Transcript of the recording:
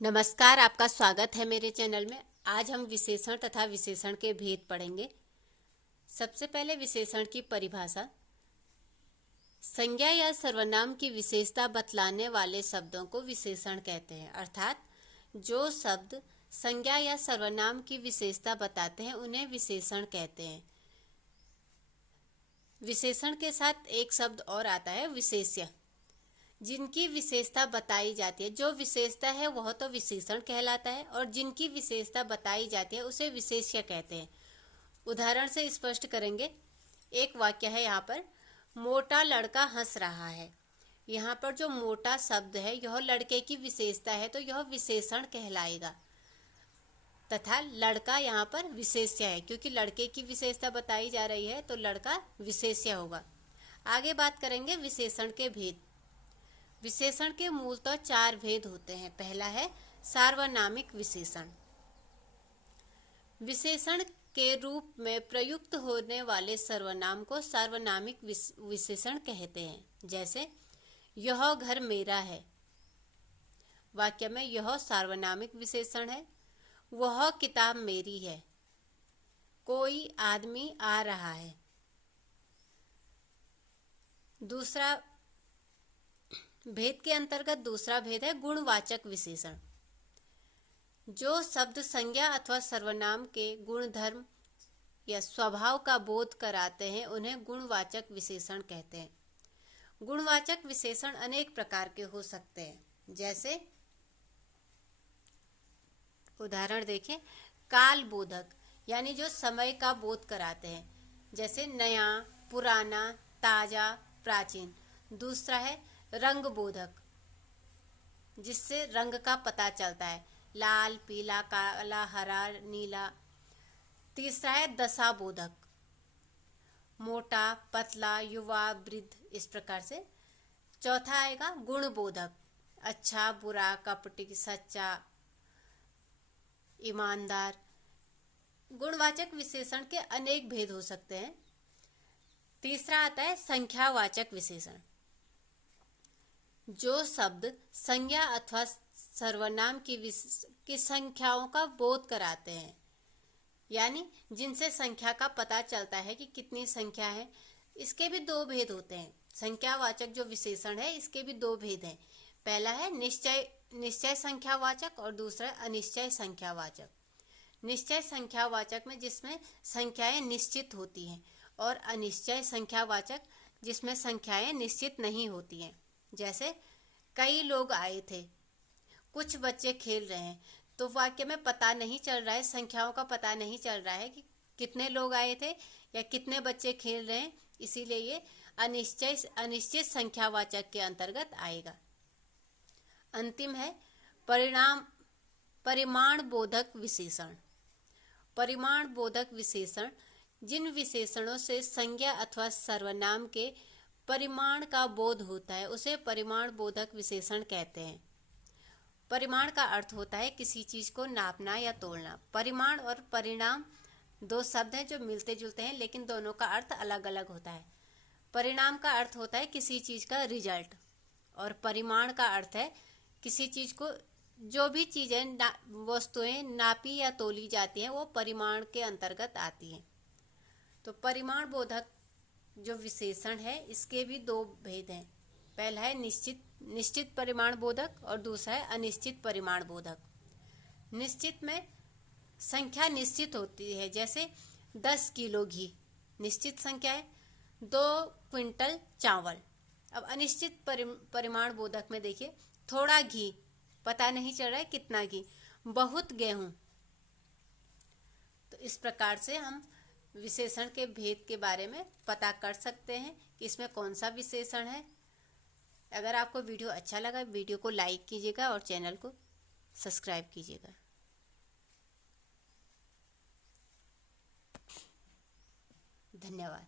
नमस्कार, आपका स्वागत है मेरे चैनल में। आज हम विशेषण तथा विशेषण के भेद पढ़ेंगे। सबसे पहले विशेषण की परिभाषा। संज्ञा या सर्वनाम की विशेषता बतलाने वाले शब्दों को विशेषण कहते हैं। अर्थात जो शब्द संज्ञा या सर्वनाम की विशेषता बताते हैं उन्हें विशेषण कहते हैं। विशेषण के साथ एक शब्द और आता है विशेष्य, जिनकी विशेषता बताई जाती है। जो विशेषता है वह तो विशेषण कहलाता है और जिनकी विशेषता बताई जाती है उसे विशेष्य कहते हैं। उदाहरण से स्पष्ट करेंगे। एक वाक्य है यहाँ पर, मोटा लड़का हंस रहा है। यहाँ पर जो मोटा शब्द है यह लड़के की विशेषता है तो यह विशेषण कहलाएगा, तथा लड़का यहाँ पर विशेष्य है क्योंकि लड़के की विशेषता बताई जा रही है तो लड़का विशेष्य होगा। आगे बात करेंगे विशेषण के भेद। विशेषण के मूलतः 4 भेद होते हैं। पहला है सार्वनामिक विशेषण। विशेषण के रूप में प्रयुक्त होने वाले सर्वनाम को सार्वनामिक विशेषण कहते हैं। जैसे यह घर मेरा है, वाक्य में यह सार्वनामिक विशेषण है। वह किताब मेरी है। कोई आदमी आ रहा है। दूसरा भेद के अंतर्गत दूसरा भेद है गुणवाचक विशेषण। जो शब्द संज्ञा अथवा सर्वनाम के गुणधर्म या स्वभाव का बोध कराते हैं उन्हें गुणवाचक विशेषण कहते हैं। गुणवाचक विशेषण अनेक प्रकार के हो सकते हैं। जैसे उदाहरण देखें, काल बोधक यानी जो समय का बोध कराते हैं, जैसे नया, पुराना, ताजा, प्राचीन। दूसरा है रंग बोधक, जिससे रंग का पता चलता है, लाल, पीला, काला, हरा, नीला। तीसरा है दशा बोधक, मोटा, पतला, युवा, वृद्ध, इस प्रकार से। चौथा आएगा गुण बोधक, अच्छा, बुरा, कपटी, सच्चा, ईमानदार। गुणवाचक विशेषण के अनेक भेद हो सकते हैं। तीसरा आता है संख्यावाचक विशेषण। जो शब्द संज्ञा अथवा सर्वनाम की संख्याओं का बोध कराते हैं, यानी जिनसे संख्या का पता चलता है कि कितनी संख्या है। इसके भी 2 भेद होते हैं। संख्यावाचक जो विशेषण है इसके भी 2 भेद हैं। पहला है निश्चय संख्यावाचक और दूसरा अनिश्चय संख्यावाचक। निश्चय संख्यावाचक में जिसमें संख्याएं निश्चित होती हैं, और अनिश्चय संख्यावाचक जिसमें संख्याएं निश्चित नहीं होती हैं। जैसे कई लोग आए थे, कुछ बच्चे खेल रहे हैं। तो वाक्य में पता नहीं चल रहा है, संख्याओं का पता नहीं चल रहा है कि कितने लोग आए थे या कितने बच्चे खेल रहे हैं, इसीलिए ये अनिश्चित संख्यावाचक के अंतर्गत आएगा। अंतिम है परिमाण बोधक विशेषण। परिमाण बोधक विशेषण जिन विशेषणों से संज्ञा अथवा सर्वनाम के परिमाण का बोध होता है उसे परिमाण बोधक विशेषण कहते हैं। परिमाण का अर्थ होता है किसी चीज को नापना या तोलना। परिमाण और परिणाम 2 शब्द हैं जो मिलते जुलते हैं, लेकिन दोनों का अर्थ अलग अलग होता है। परिणाम का अर्थ होता है किसी चीज का रिजल्ट, और परिमाण का अर्थ है किसी चीज को, जो भी चीजें वस्तुएं नापी या तोली जाती हैं वो परिमाण के अंतर्गत आती हैं। तो परिमाण बोधक जो विशेषण है इसके भी 2 भेद हैं। पहला है निश्चित परिमाण बोधक और दूसरा है अनिश्चित परिमाण बोधक। निश्चित में संख्या निश्चित होती है, जैसे 10 किलो घी निश्चित संख्या है, 2 क्विंटल चावल। अब अनिश्चित परिमाण बोधक में देखिए, थोड़ा घी, पता नहीं चल रहा है कितना घी, बहुत गेहूं। तो इस प्रकार से हम विशेषण के भेद के बारे में पता कर सकते हैं कि इसमें कौन सा विशेषण है। अगर आपको वीडियो अच्छा लगा, वीडियो को लाइक कीजिएगा और चैनल को सब्सक्राइब कीजिएगा। धन्यवाद।